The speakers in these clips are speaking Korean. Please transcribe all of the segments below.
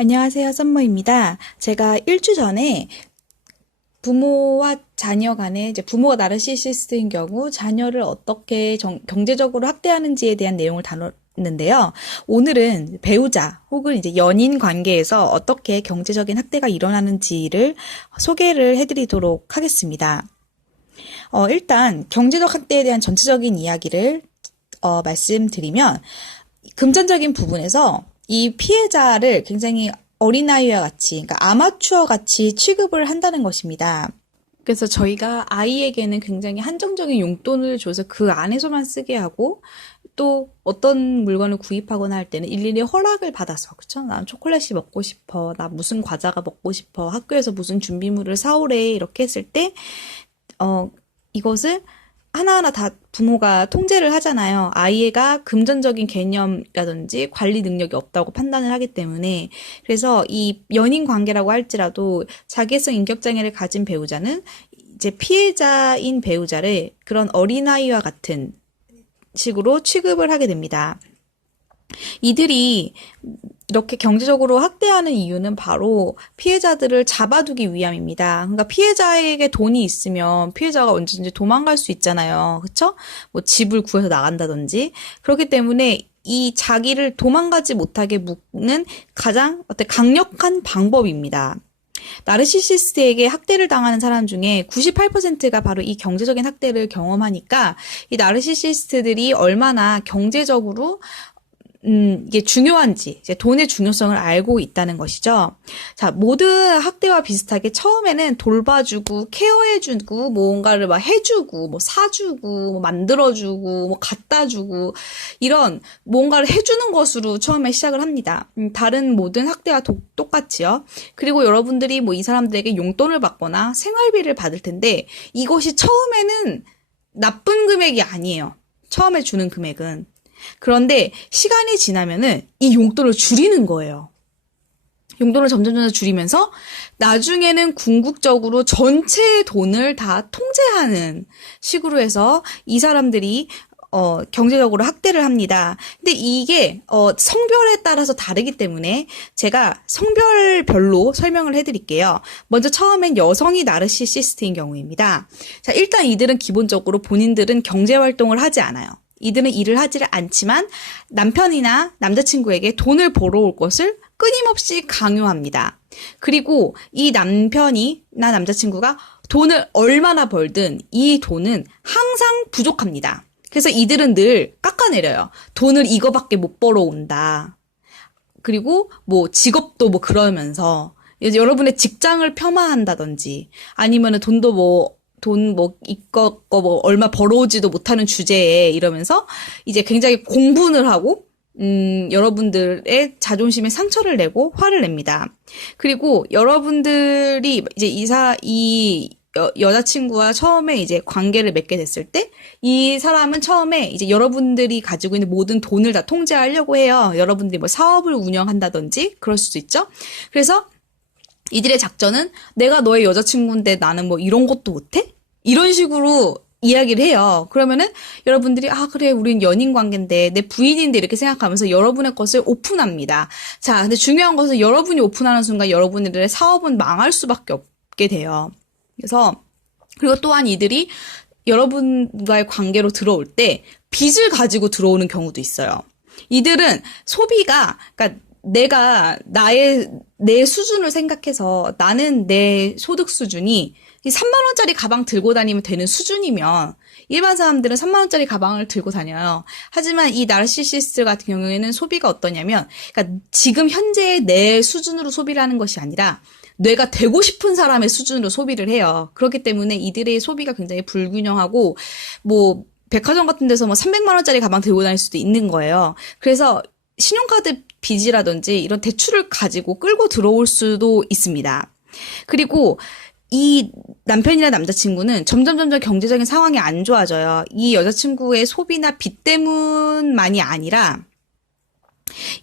안녕하세요, 썸머입니다. 제가 일주 전에 부모와 자녀 간에 부모가 나르시시스트인 경우 자녀를 어떻게 경제적으로 학대하는지에 대한 내용을 다뤘는데요. 오늘은 배우자 혹은 이제 연인 관계에서 어떻게 경제적인 학대가 일어나는지를 소개를 해드리도록 하겠습니다. 일단 경제적 학대에 대한 전체적인 이야기를 말씀드리면 금전적인 부분에서 이 피해자를 굉장히 어린아이와 같이, 그러니까 아마추어 같이 취급을 한다는 것입니다. 그래서 저희가 아이에게는 굉장히 한정적인 용돈을 줘서 그 안에서만 쓰게 하고, 또 어떤 물건을 구입하거나 할 때는 일일이 허락을 받아서, 그쵸? 난 초콜릿이 먹고 싶어, 나 무슨 과자가 먹고 싶어, 학교에서 무슨 준비물을 사오래, 이렇게 했을 때, 이것을 하나하나 다 부모가 통제를 하잖아요. 아이가 금전적인 개념이라든지 관리 능력이 없다고 판단을 하기 때문에. 그래서 이 연인 관계라고 할지라도 자기애성 인격장애를 가진 배우자는 이제 피해자인 배우자를 그런 어린아이와 같은 식으로 취급을 하게 됩니다. 이들이 이렇게 경제적으로 학대하는 이유는 바로 피해자들을 잡아두기 위함입니다. 그러니까 피해자에게 돈이 있으면 피해자가 언제든지 도망갈 수 있잖아요. 그쵸? 뭐 집을 구해서 나간다든지. 그렇기 때문에 이 자기를 도망가지 못하게 묶는 가장 강력한 방법입니다. 나르시시스트에게 학대를 당하는 사람 중에 98%가 바로 이 경제적인 학대를 경험하니까 이 나르시시스트들이 얼마나 경제적으로 이게 중요한지, 이제 돈의 중요성을 알고 있다는 것이죠. 자, 모든 학대와 비슷하게 처음에는 돌봐주고, 케어해주고, 뭔가를 막 해주고, 뭐 사주고, 뭐 만들어주고, 뭐 갖다주고, 이런 뭔가를 해주는 것으로 처음에 시작을 합니다. 다른 모든 학대와 똑같이요. 그리고 여러분들이 뭐 이 사람들에게 용돈을 받거나 생활비를 받을 텐데, 이것이 처음에는 나쁜 금액이 아니에요. 처음에 주는 금액은. 그런데 시간이 지나면은 이 용돈을 줄이는 거예요. 용돈을 점점 줄이면서 나중에는 궁극적으로 전체의 돈을 다 통제하는 식으로 해서 이 사람들이 경제적으로 학대를 합니다. 근데 이게 성별에 따라서 다르기 때문에 제가 성별별로 설명을 해드릴게요. 먼저 처음엔 여성이 나르시시스트인 경우입니다. 자, 일단 이들은 기본적으로 본인들은 경제활동을 하지 않아요. 이들은 일을 하지를 않지만 남편이나 남자친구에게 돈을 벌어올 것을 끊임없이 강요합니다. 그리고 이 남편이나 남자친구가 돈을 얼마나 벌든 이 돈은 항상 부족합니다. 그래서 이들은 늘 깎아내려요. 돈을 이거밖에 못 벌어온다. 그리고 뭐 직업도 뭐 그러면서 여러분의 직장을 폄하한다든지 아니면은 돈도 이거 얼마 벌어오지도 못하는 주제에 이러면서 이제 굉장히 공분을 하고, 여러분들의 자존심에 상처를 내고 화를 냅니다. 그리고 여러분들이 이제 여자친구와 처음에 이제 관계를 맺게 됐을 때, 이 사람은 처음에 이제 여러분들이 가지고 있는 모든 돈을 다 통제하려고 해요. 여러분들이 뭐 사업을 운영한다든지 그럴 수도 있죠. 그래서 이들의 작전은 내가 너의 여자친구인데 나는 뭐 이런 것도 못해? 이런 식으로 이야기를 해요. 그러면은 여러분들이 그래 우린 연인 관계인데 내 부인인데 이렇게 생각하면서 여러분의 것을 오픈합니다. 자, 근데 중요한 것은 여러분이 오픈하는 순간 여러분들의 사업은 망할 수밖에 없게 돼요. 그리고 또한 이들이 여러분과의 관계로 들어올 때 빚을 가지고 들어오는 경우도 있어요. 이들은 소비가 그러니까 내가 내 수준을 생각해서 나는 내 소득 수준이 3만 원짜리 가방 들고 다니면 되는 수준이면 일반 사람들은 3만 원짜리 가방을 들고 다녀요. 하지만 이 나르시시스트 같은 경우에는 소비가 어떠냐면 그러니까 지금 현재의 내 수준으로 소비를 하는 것이 아니라 내가 되고 싶은 사람의 수준으로 소비를 해요. 그렇기 때문에 이들의 소비가 굉장히 불균형하고 뭐 백화점 같은 데서 뭐 300만 원짜리 가방 들고 다닐 수도 있는 거예요. 그래서 신용카드 빚이라든지 이런 대출을 가지고 끌고 들어올 수도 있습니다. 그리고 이 남편이나 남자친구는 점점 경제적인 상황이 안 좋아져요. 이 여자친구의 소비나 빚 때문만이 아니라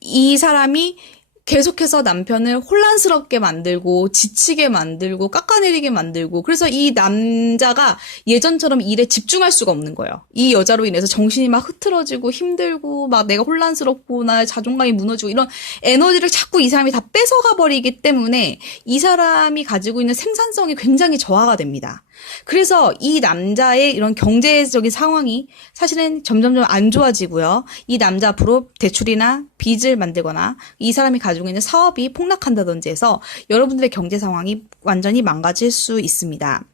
이 사람이 계속해서 남편을 혼란스럽게 만들고 지치게 만들고 깎아내리게 만들고 그래서 이 남자가 예전처럼 일에 집중할 수가 없는 거예요. 이 여자로 인해서 정신이 막 흐트러지고 힘들고 막 내가 혼란스럽고 나의 자존감이 무너지고 이런 에너지를 자꾸 이 사람이 다 뺏어가 버리기 때문에 이 사람이 가지고 있는 생산성이 굉장히 저하가 됩니다. 그래서 이 남자의 이런 경제적인 상황이 사실은 점점점 안 좋아지고요. 이 남자 앞으로 대출이나 빚을 만들거나 이 사람이 가지고 있는 사업이 폭락한다든지 해서 여러분들의 경제 상황이 완전히 망가질 수 있습니다.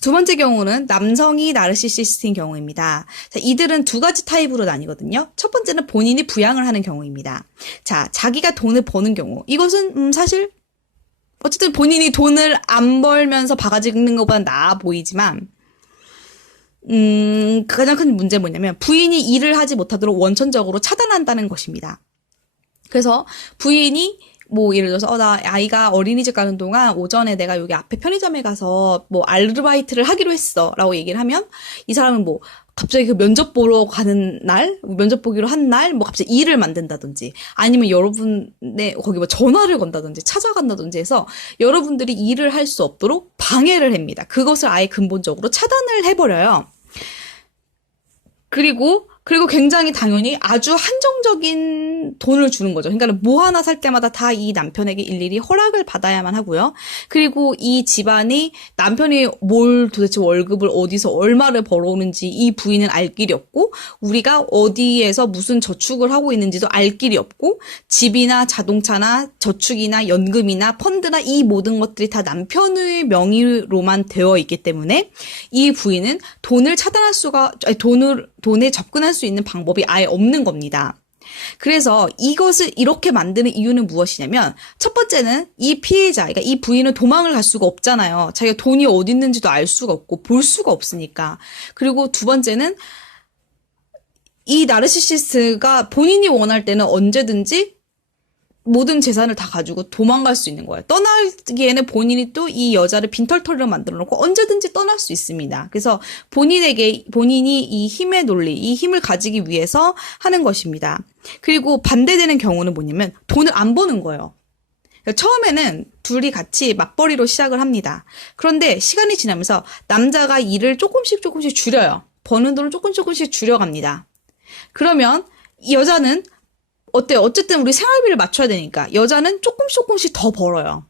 두 번째 경우는 남성이 나르시시스트인 경우입니다. 자, 이들은 두 가지 타입으로 나뉘거든요. 첫 번째는 본인이 부양을 하는 경우입니다. 자, 자기가 돈을 버는 경우. 이것은 사실 어쨌든 본인이 돈을 안 벌면서 바가지 긁는 것보다 나아 보이지만, 가장 큰 문제는 뭐냐면, 부인이 일을 하지 못하도록 원천적으로 차단한다는 것입니다. 그래서 부인이 예를 들어서, 나 아이가 어린이집 가는 동안 오전에 내가 여기 앞에 편의점에 가서 아르바이트를 하기로 했어. 라고 얘기를 하면, 이 사람은 갑자기 그 면접 보러 가는 날, 면접 보기로 한 날, 갑자기 일을 만든다든지, 아니면 여러분의 거기 전화를 건다든지, 찾아간다든지 해서 여러분들이 일을 할 수 없도록 방해를 합니다. 그것을 아예 근본적으로 차단을 해버려요. 그리고 굉장히 당연히 아주 한정적인 돈을 주는 거죠. 그러니까 뭐 하나 살 때마다 다 이 남편에게 일일이 허락을 받아야만 하고요. 그리고 이 집안이 남편이 도대체 월급을 어디서 얼마를 벌어오는지 이 부인은 알 길이 없고 우리가 어디에서 무슨 저축을 하고 있는지도 알 길이 없고 집이나 자동차나 저축이나 연금이나 펀드나 이 모든 것들이 다 남편의 명의로만 되어 있기 때문에 이 부인은 돈을 차단할 수가 돈에 접근할 수 있는 방법이 아예 없는 겁니다. 그래서 이것을 이렇게 만드는 이유는 무엇이냐면 첫 번째는 이 피해자, 그러니까 이 부인은 도망을 갈 수가 없잖아요. 자기가 돈이 어디 있는지도 알 수가 없고 볼 수가 없으니까. 그리고 두 번째는 이 나르시시스트가 본인이 원할 때는 언제든지 모든 재산을 다 가지고 도망갈 수 있는 거예요. 떠나기에는 본인이 또 이 여자를 빈털터리로 만들어 놓고 언제든지 떠날 수 있습니다. 그래서 본인이 이 힘의 논리, 이 힘을 가지기 위해서 하는 것입니다. 그리고 반대되는 경우는 뭐냐면 돈을 안 버는 거예요. 그러니까 처음에는 둘이 같이 맞벌이로 시작을 합니다. 그런데 시간이 지나면서 남자가 일을 조금씩 줄여요. 버는 돈을 조금씩 줄여갑니다. 그러면 이 여자는 어때요? 어쨌든 우리 생활비를 맞춰야 되니까 여자는 조금씩 더 벌어요.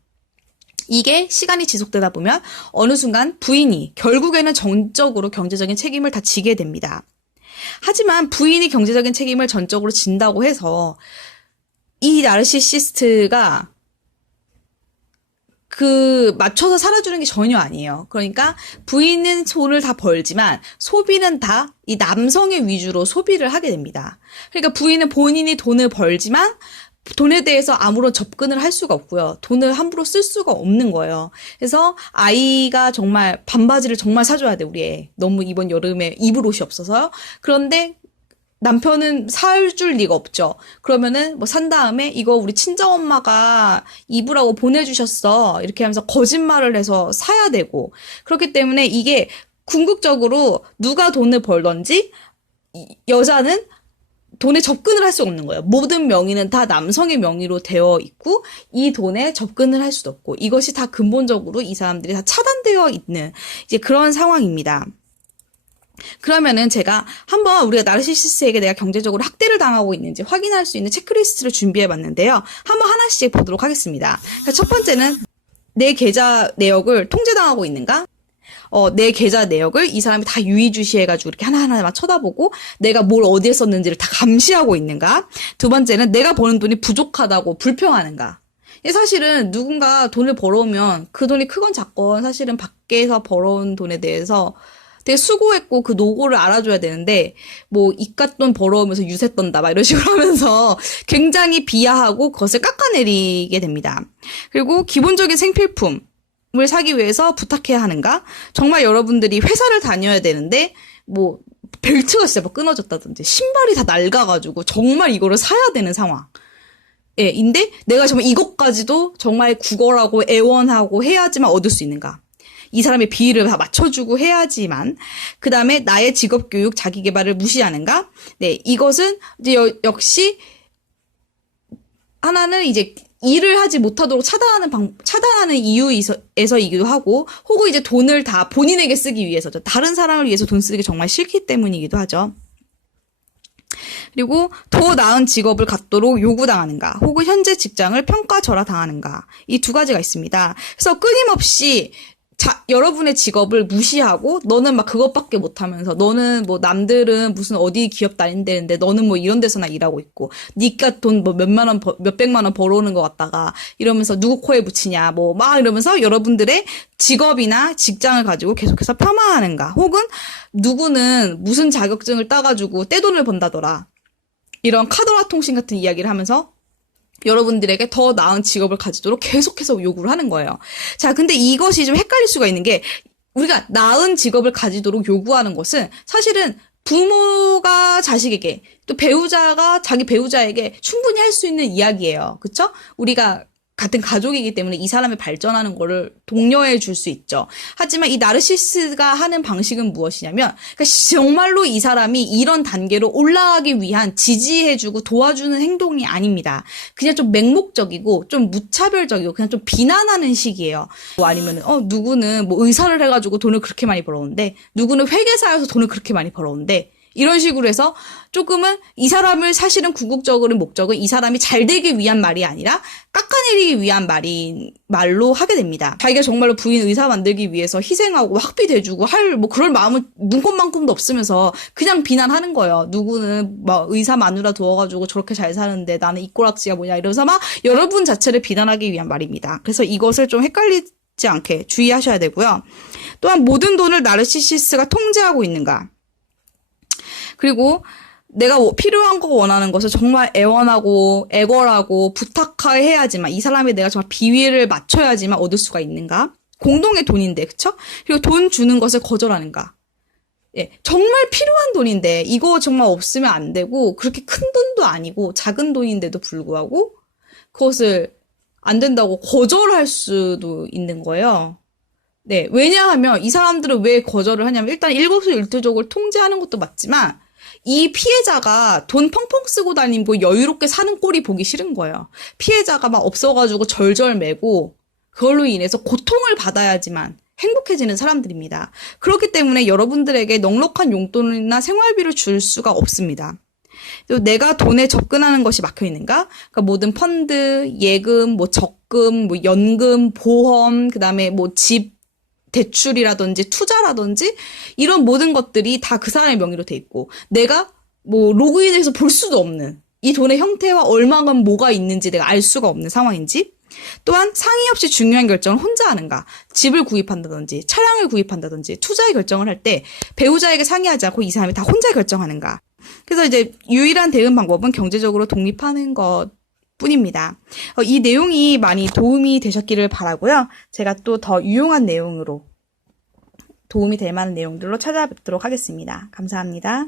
이게 시간이 지속되다 보면 어느 순간 부인이 결국에는 전적으로 경제적인 책임을 다 지게 됩니다. 하지만 부인이 경제적인 책임을 전적으로 진다고 해서 이 나르시시스트가 맞춰서 살아주는 게 전혀 아니에요. 그러니까 부인은 돈을 다 벌지만 소비는 다 이 남성의 위주로 소비를 하게 됩니다. 그러니까 부인은 본인이 돈을 벌지만 돈에 대해서 아무런 접근을 할 수가 없고요. 돈을 함부로 쓸 수가 없는 거예요. 그래서 아이가 정말 반바지를 정말 사줘야 돼, 우리 애. 너무 이번 여름에 입을 옷이 없어서요. 그런데 남편은 사줄 리가 없죠. 그러면은 산 다음에 이거 우리 친정엄마가 입으라고 보내주셨어. 이렇게 하면서 거짓말을 해서 사야 되고. 그렇기 때문에 이게 궁극적으로 누가 돈을 벌던지 여자는 돈에 접근을 할 수 없는 거예요. 모든 명의는 다 남성의 명의로 되어 있고 이 돈에 접근을 할 수도 없고 이것이 다 근본적으로 이 사람들이 다 차단되어 있는 이제 그런 상황입니다. 그러면은 제가 한번 우리가 나르시시스트에게 내가 경제적으로 학대를 당하고 있는지 확인할 수 있는 체크리스트를 준비해 봤는데요. 한번 하나씩 보도록 하겠습니다. 첫 번째는 내 계좌 내역을 통제당하고 있는가? 내 계좌 내역을 이 사람이 다 유의주시해가지고 이렇게 하나하나만 쳐다보고 내가 뭘 어디에 썼는지를 다 감시하고 있는가? 두 번째는 내가 버는 돈이 부족하다고 불평하는가? 사실은 누군가 돈을 벌어오면 그 돈이 크건 작건 사실은 밖에서 벌어온 돈에 대해서 되게 수고했고 그 노고를 알아줘야 되는데 이깟 돈 벌어오면서 유세 떤다 막 이런 식으로 하면서 굉장히 비하하고 그것을 깎아내리게 됩니다. 그리고 기본적인 생필품을 사기 위해서 부탁해야 하는가? 정말 여러분들이 회사를 다녀야 되는데 벨트가 진짜 끊어졌다든지 신발이 다 낡아가지고 정말 이거를 사야 되는 상황. 예, 인데 내가 정말 이것까지도 정말 구걸하고 애원하고 해야지만 얻을 수 있는가? 이 사람의 비위를 다 맞춰주고 해야지만. 그 다음에 나의 직업교육, 자기계발을 무시하는가? 네, 이것은 이제 역시 하나는 이제 일을 하지 못하도록 차단하는 이유에서이기도 하고, 혹은 이제 돈을 다 본인에게 쓰기 위해서죠. 다른 사람을 위해서 돈 쓰기 정말 싫기 때문이기도 하죠. 그리고 더 나은 직업을 갖도록 요구당하는가, 혹은 현재 직장을 평가절하당하는가, 이 두 가지가 있습니다. 그래서 끊임없이 여러분의 직업을 무시하고, 너는 막 그것밖에 못하면서, 너는 뭐 남들은 무슨 어디 기업 다닌다는데 너는 뭐 이런 데서나 일하고 있고, 니가 돈 뭐 몇백만 원 벌어오는 것 같다가 이러면서 누구 코에 붙이냐, 뭐 막 이러면서 여러분들의 직업이나 직장을 가지고 계속해서 폄하하는가, 혹은 누구는 무슨 자격증을 따가지고 떼돈을 번다더라, 이런 카더라 통신 같은 이야기를 하면서 여러분들에게 더 나은 직업을 가지도록 계속해서 요구를 하는 거예요. 자, 근데 이것이 좀 헷갈릴 수가 있는 게, 우리가 나은 직업을 가지도록 요구하는 것은 사실은 부모가 자식에게, 또 배우자가 자기 배우자에게 충분히 할 수 있는 이야기예요. 그쵸? 우리가 같은 가족이기 때문에 이 사람의 발전하는 거를 독려해 줄 수 있죠. 하지만 이 나르시스가 하는 방식은 무엇이냐면, 그러니까 정말로 이 사람이 이런 단계로 올라가기 위한 지지해주고 도와주는 행동이 아닙니다. 그냥 좀 맹목적이고 좀 무차별적이고 그냥 좀 비난하는 식이에요. 뭐 아니면은 누구는 뭐 의사를 해가지고 돈을 그렇게 많이 벌어오는데, 누구는 회계사여서 돈을 그렇게 많이 벌어오는데, 이런 식으로 해서 조금은 이 사람을 사실은 궁극적으로 목적은 이 사람이 잘 되기 위한 말이 아니라 깎아내리기 위한 말로 하게 됩니다. 자기가 정말로 부인 의사 만들기 위해서 희생하고 학비 대주고 뭐 그럴 마음은 눈꽃만큼도 없으면서 그냥 비난하는 거예요. 누구는 막 의사 마누라 두어가지고 저렇게 잘 사는데 나는 이 꼬락지가 뭐냐, 이러면서 막 여러분 자체를 비난하기 위한 말입니다. 그래서 이것을 좀 헷갈리지 않게 주의하셔야 되고요. 또한 모든 돈을 나르시시스가 통제하고 있는가, 그리고 내가 필요한 거 원하는 것을 정말 애원하고 애걸하고 부탁해야지만, 이 사람이 내가 정말 비위를 맞춰야지만 얻을 수가 있는가? 공동의 돈인데, 그쵸? 그리고 돈 주는 것을 거절하는가? 예, 정말 필요한 돈인데 이거 정말 없으면 안 되고, 그렇게 큰 돈도 아니고 작은 돈인데도 불구하고 그것을 안 된다고 거절할 수도 있는 거예요. 네, 왜냐하면 이 사람들은 왜 거절을 하냐면, 일단 일거수일투족을 통제하는 것도 맞지만 이 피해자가 돈 펑펑 쓰고 다니고 여유롭게 사는 꼴이 보기 싫은 거예요. 피해자가 막 없어가지고 절절매고 그걸로 인해서 고통을 받아야지만 행복해지는 사람들입니다. 그렇기 때문에 여러분들에게 넉넉한 용돈이나 생활비를 줄 수가 없습니다. 또 내가 돈에 접근하는 것이 막혀 있는가? 그러니까 모든 펀드, 예금, 뭐 적금, 뭐 연금, 보험, 그다음에 뭐 집 대출이라든지 투자라든지 이런 모든 것들이 다 그 사람의 명의로 돼 있고, 내가 뭐 로그인해서 볼 수도 없는, 이 돈의 형태와 얼마만 뭐가 있는지 내가 알 수가 없는 상황인지, 또한 상의 없이 중요한 결정을 혼자 하는가, 집을 구입한다든지 차량을 구입한다든지 투자의 결정을 할 때 배우자에게 상의하지 않고 이 사람이 다 혼자 결정하는가. 그래서 이제 유일한 대응 방법은 경제적으로 독립하는 것 뿐입니다. 이 내용이 많이 도움이 되셨기를 바라고요. 제가 또 더 유용한 내용으로, 도움이 될 만한 내용들로 찾아뵙도록 하겠습니다. 감사합니다.